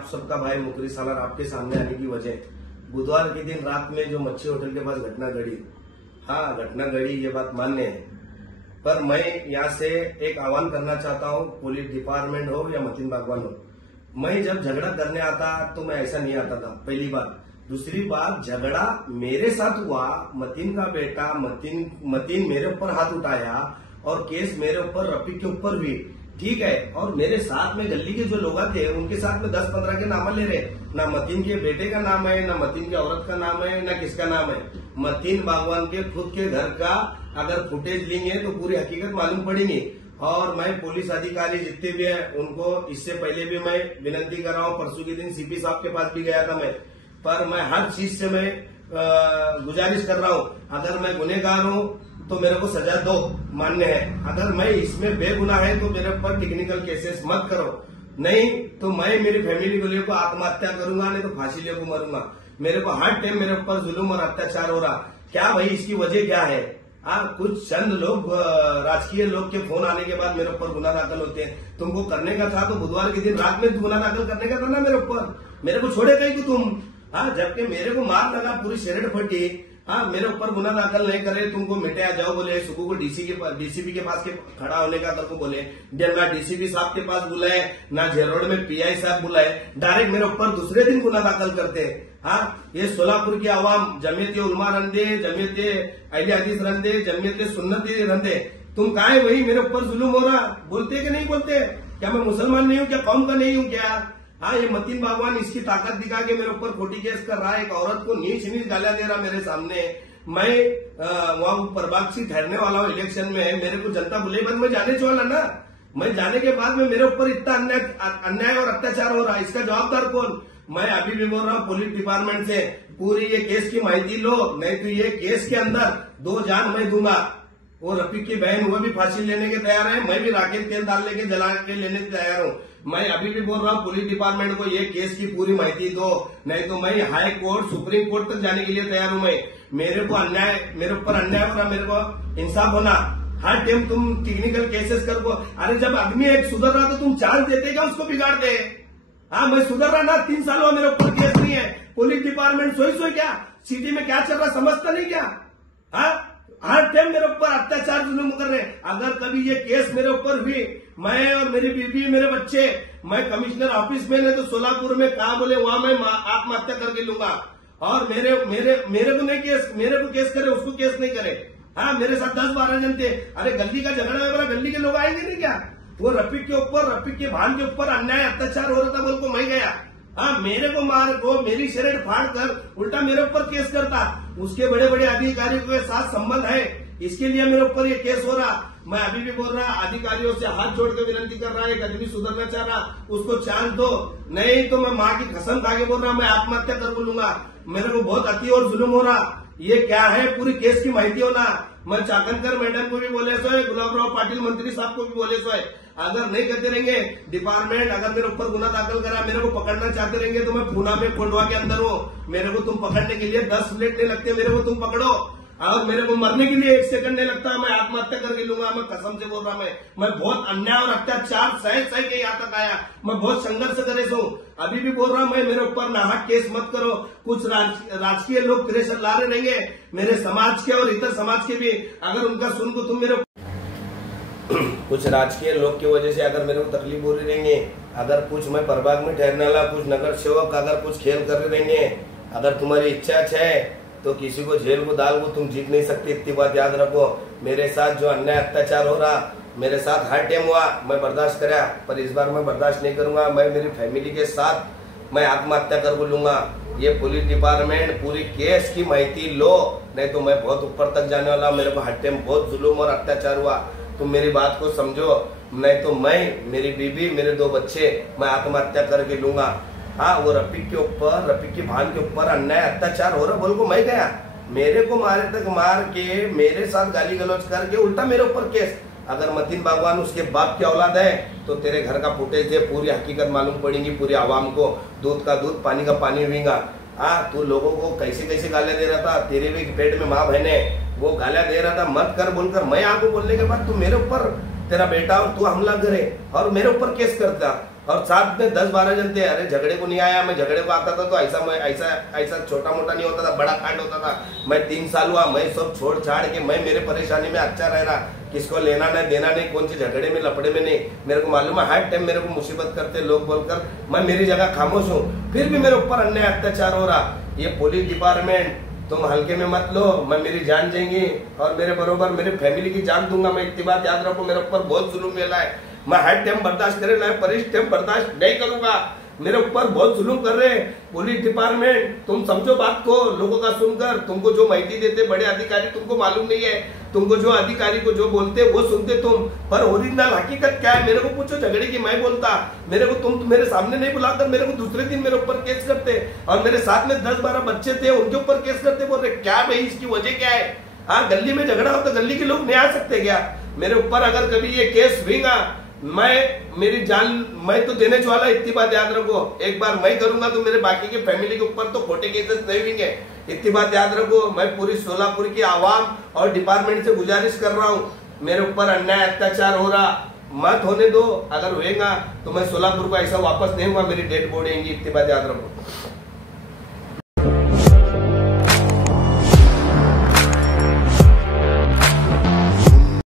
आप सबका भाई मुकरी सालार आपके सामने आने की वजह बुधवार के दिन रात में जो मच्छी होटल के पास घटना घड़ी, हाँ घटना घड़ी, ये बात मान्य है। पर मैं यहाँ से एक आह्वान करना चाहता हूँ, पुलिस डिपार्टमेंट हो या मतीन बागवान हो, मैं जब झगड़ा करने आता तो मैं ऐसा नहीं आता था, पहली बात। दूसरी बात, झगड़ा मेरे साथ हुआ, मतीन का बेटा मतीन मेरे ऊपर हाथ उठाया और केस मेरे ऊपर, रफीक के ऊपर भी, ठीक है। और मेरे साथ में गली के जो लोग थे उनके साथ में 10-15 के नाम ले रहे, ना मतीन के बेटे का नाम है, ना मतीन की औरत का नाम है, ना किसका नाम है। मतीन बागवान के खुद के घर का अगर फुटेज लेंगे तो पूरी हकीकत मालूम पड़ेगी। और मैं पुलिस अधिकारी जितने भी हैं उनको इससे पहले भी मैं विनती कर रहा हूँ, परसों के दिन सीपी साहब के पास भी गया था मैं, पर मैं हर चीज से मैं गुजारिश कर रहा हूँ, अगर मैं गुनहगार हूँ तो मेरे को सजा दो, मान्य है। अगर मैं इसमें बेगुनाह है तो मेरे ऊपर टेक्निकल केसेस मत करो, नहीं तो मैं मेरी फैमिली को लेकर आत्महत्या करूंगा, नहीं तो फांसी लेकर मरूंगा। मेरे को हर टाइम मेरे ऊपर जुल्म और अत्याचार हो रहा, क्या भाई इसकी वजह क्या है? कुछ चंद लोग, राजकीय लोग के फोन आने के बाद मेरे ऊपर गुनाह दाखिल होते हैं। तुमको करने का था तो बुधवार के दिन रात में गुनाह दाखिल करने का था ना मेरे ऊपर, मेरे को छोड़े कहीं को तुम। जबकि मेरे को मार लगा, पूरी शरीर फटी, मेरे ऊपर गुनाह दाखिल नहीं करे, तुमको मिटे आ जाओ बोले, सुबह को डीसीपी के पास के खड़ा होने का तेरे को बोले, ना डीसीपी साहब के पास बुलाए, ना जेरोड में पीआई साहब बुलाए, डायरेक्ट मेरे ऊपर दूसरे दिन गुनाह दाखिल करते। ये सोलापुर की आवाम, जमीयत उलमा रंदे, जमीयत अहले हदीस रंदे, जमीयत सुन्नती रंदे, तुम कहा है वही मेरे ऊपर जुल्म हो रहा, बोलते कि नहीं बोलते? क्या मैं मुसलमान नहीं हूँ क्या, कौम का नहीं हूँ क्या? ये मतीन बागवान इसकी ताकत दिखा के मेरे ऊपर खोटी केस कर रहा है, एक औरत को नीच गालियां दे रहा मेरे सामने। मैं वहां प्रभाग ठहरने वाला हूँ, इलेक्शन में है, मेरे को जनता बुले बंद में जाने वाला ना, मैं जाने के बाद में मेरे ऊपर इतना अन्याय और अत्याचार हो रहा है, इसका जवाबदार कौन? मैं अभी भी बोल रहा हूँ पुलिस डिपार्टमेंट से, पूरी ये केस की माहिती लो, नहीं तो ये केस के अंदर 2 जान मैं दूंगा। वो रफीक की बहन, वो भी फांसी लेने के तैयार है, मैं भी राकेश तेल डालने के जला के लेने के तैयार हूँ। मैं अभी भी बोल रहा हूँ पुलिस डिपार्टमेंट को ये केस की पूरी माहिती दो, नहीं तो मैं हाई कोर्ट, सुप्रीम कोर्ट तक जाने के लिए तैयार हूँ। मैं, मेरे को अन्याय, मेरे ऊपर अन्याय हो रहा, मेरे को इंसाफ होना। हर टाइम तुम टेक्निकल केसेस कर को, अरे जब आदमी एक सुधर रहा तो तुम चांस देते क्या उसको बिगाड़ दे? मैं सुधर रहा ना, 3 साल हुआ मेरे ऊपर केस नहीं है, पुलिस डिपार्टमेंट सोई क्या सिटी में क्या चल रहा समझता नहीं क्या? हर टाइम मेरे ऊपर अत्याचार जुल्म कर रहे हैं। अगर कभी ये केस मेरे ऊपर हुई, मैं और मेरी बीवी, मेरे बच्चे, मैं कमिश्नर ऑफिस में नहीं तो सोलापुर में कहा बोले वहां मैं आत्महत्या करके लूंगा। और मेरे को नहीं केस, मेरे को केस करे, उसको केस नहीं करे। मेरे साथ 10-12 जन थे। अरे गली का झगड़ा है, गली के लोग आएंगे नहीं क्या? वो रफीक के ऊपर, रफीक के भान के ऊपर अन्याय अत्याचार हो रहा था, बोल को मैं गया, मेरे को मार को, मेरी शरीर फाड़ कर उल्टा मेरे ऊपर केस करता। उसके बड़े बड़े अधिकारियों के साथ संबंध है, इसके लिए मेरे ऊपर ये केस हो रहा। मैं अभी भी बोल रहा, अधिकारियों से हाथ जोड़ के विनती कर रहा है, एक आदमी सुधरना चाह रहा, उसको चांस दो, नहीं तो मैं माँ की कसम खा के बोल रहा मैं आत्महत्या कर लूंगा। मेरे को बहुत अति और जुल्म हो रहा। ये क्या है, पूरी केस की माहिती होना। मैं चाकनकर मैडम को भी बोले सो है, गुलाबराव पाटिल मंत्री साहब को भी बोले सो है, अगर नहीं करते रहेंगे डिपार्टमेंट, अगर मेरे ऊपर गुना दाखिल करा, मेरे को पकड़ना चाहते रहेंगे तो मैं पूना में कोंडवा के अंदर हूँ, मेरे को तुम पकड़ने के लिए 10 मिनट नहीं लगते, मेरे को तुम पकड़ो, और मेरे को मरने के लिए 1 सेकंड नहीं लगता, मैं आत्महत्या करके लूंगा। मैं कसम से बोल रहा, मैं बहुत अन्याय और अत्याचार सह के यहाँ तक आया, मैं बहुत संघर्ष करे सो। अभी भी बोल रहा मैं, मेरे ऊपर नाहक केस मत करो। कुछ राजकीय लोग प्रेशर ला रहे रहेंगे, मेरे समाज के और इतर समाज के भी, अगर उनका सुन को तुम मेरे कुछ राजकीय लोग की वजह से अगर मेरे को तकलीफ हो रही रहेंगे, अगर कुछ मैं प्रभाग में ठहरने वाला, कुछ नगर सेवक अगर कुछ खेल कर रहे रहेंगे, अगर तुम्हारी इच्छा है तो किसी को जेल को दाल को तुम जीत नहीं सकते, इतनी बात याद रखो। मेरे साथ जो अन्याय अत्याचार हो रहा, मेरे साथ हर टाइम हुआ, मैं बर्दाश्त करा, पर इस बार मैं बर्दाश्त नहीं करूंगा। मैं मेरी फैमिली के साथ मैं आत्महत्या कर लूंगा। ये पुलिस डिपार्टमेंट पूरी केस की माहिती लो, नहीं तो मैं बहुत ऊपर तक जाने वाला। मेरे को हर टाइम बहुत जुल्म और अत्याचार हुआ, तुम मेरी बात को समझो, नहीं तो मैं, मेरी बीवी, मेरे 2 बच्चे, मैं आत्महत्या करके लूंगा। वो रफीक के ऊपर, रफीक की भान के ऊपर अन्याय अत्याचार हो रहा, बोल को मैं गया, मेरे को मारे तक मार के, मेरे साथ गाली गलौज करके उल्टा मेरे ऊपर केस। अगर मतीन बागवान उसके बाप की औलाद है तो तेरे घर का फुटेज दे, पूरी हकीकत मालूम पड़ेगी पूरी आवाम को, दूध का दूध, पानी का पानी पीएगा। तू लोगों को कैसे कैसे गालियां दे रहा था, तेरे भी पेट में माँ बहने, वो गालियां दे रहा था मत कर बोलकर, मैं आपको बोलने के बाद तू मेरे ऊपर, तेरा बेटा और तू हमला करे और मेरे ऊपर केस करता। और साथ में 10-12 जन थे। अरे झगड़े को नहीं आया, मैं झगड़े को आता था तो ऐसा छोटा मोटा नहीं होता था, बड़ा कांड होता था। मैं 3 साल हुआ, मैं सब छोड़ छाड़ के मैं मेरे परेशानी में अच्छा रह रहा, किसको लेना नहीं देना नहीं, कौन से झगड़े में लपड़े में नहीं। मेरे को मालूम है हर टाइम मेरे को मुसीबत करते लोग बोलकर, मैं मेरी जगह खामोश हूँ, फिर भी मेरे ऊपर अन्याय अत्याचार हो रहा। ये पुलिस डिपार्टमेंट तुम हल्के में मत लो, मैं मेरी जान जाएंगी और मेरे बरोबर मेरी फैमिली की जान दूंगा मैं। इतनी बात याद रखो, मेरे ऊपर बहुत जुल्म मिला है, मैं हर टाइम बर्दाश्त करे ना, पर इस टाइम बर्दाश्त नहीं करूंगा। मेरे ऊपर बहुत जुल्म कर रहे हैं पुलिस डिपार्टमेंट, तुम समझो बात को। लोगों का सुनकर तुमको जो माहिती देते बड़े अधिकारी, तुमको मालूम नहीं है, तुमको जो अधिकारी को जो बोलते वो सुनते तुम, पर ओरिजिनल हकीकत क्या है मेरे को पूछो। झगड़े की मैं बोलता, मेरे को तुम मेरे सामने नहीं बुलाकर मेरे को दूसरे दिन मेरे ऊपर केस करते, और मेरे साथ में 10-12 बच्चे थे उनके ऊपर केस करते। बोल रहे क्या भाई इसकी वजह क्या है? हाँ, गली में झगड़ा हो तो गली के लोग नहीं आ सकते क्या? मेरे ऊपर अगर कभी ये केस हुईगा, मैं मेरी जान मैं तो देने वाला, इतनी बात याद रखो। एक बार मैं करूंगा तो मेरे बाकी के फैमिली के ऊपर तो खोटे केसेस नहीं होंगे, इतनी बात याद रखो। मैं पूरी सोलापुर की आवाम और डिपार्टमेंट से गुजारिश कर रहा हूँ, मेरे ऊपर अन्याय अत्याचार हो रहा मत होने दो। अगर होएगा तो मैं सोलापुर को ऐसा वापस नहीं हुआ, मेरी डेड बॉडी आएंगी, इतनी बात याद रखो।